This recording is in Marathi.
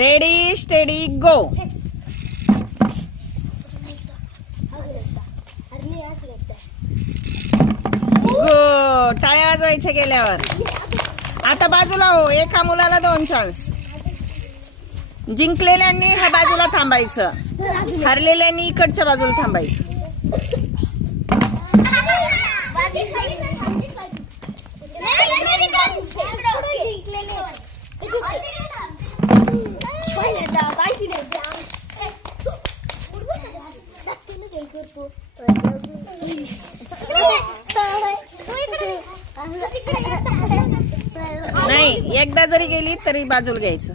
रेडी स्टेडी गो. गो. टाळ्या वाजवायच्या गेल्यावर. आता बाजूला हो. एका मुलाला 2 चान्स. जिंकलेल्यांनी ह्या बाजूला थांबायचं, हरलेल्यांनी इकडच्या बाजूला थांबायचं. नाही, एकदा जरी गेली तरी बाजूला घ्यायचं.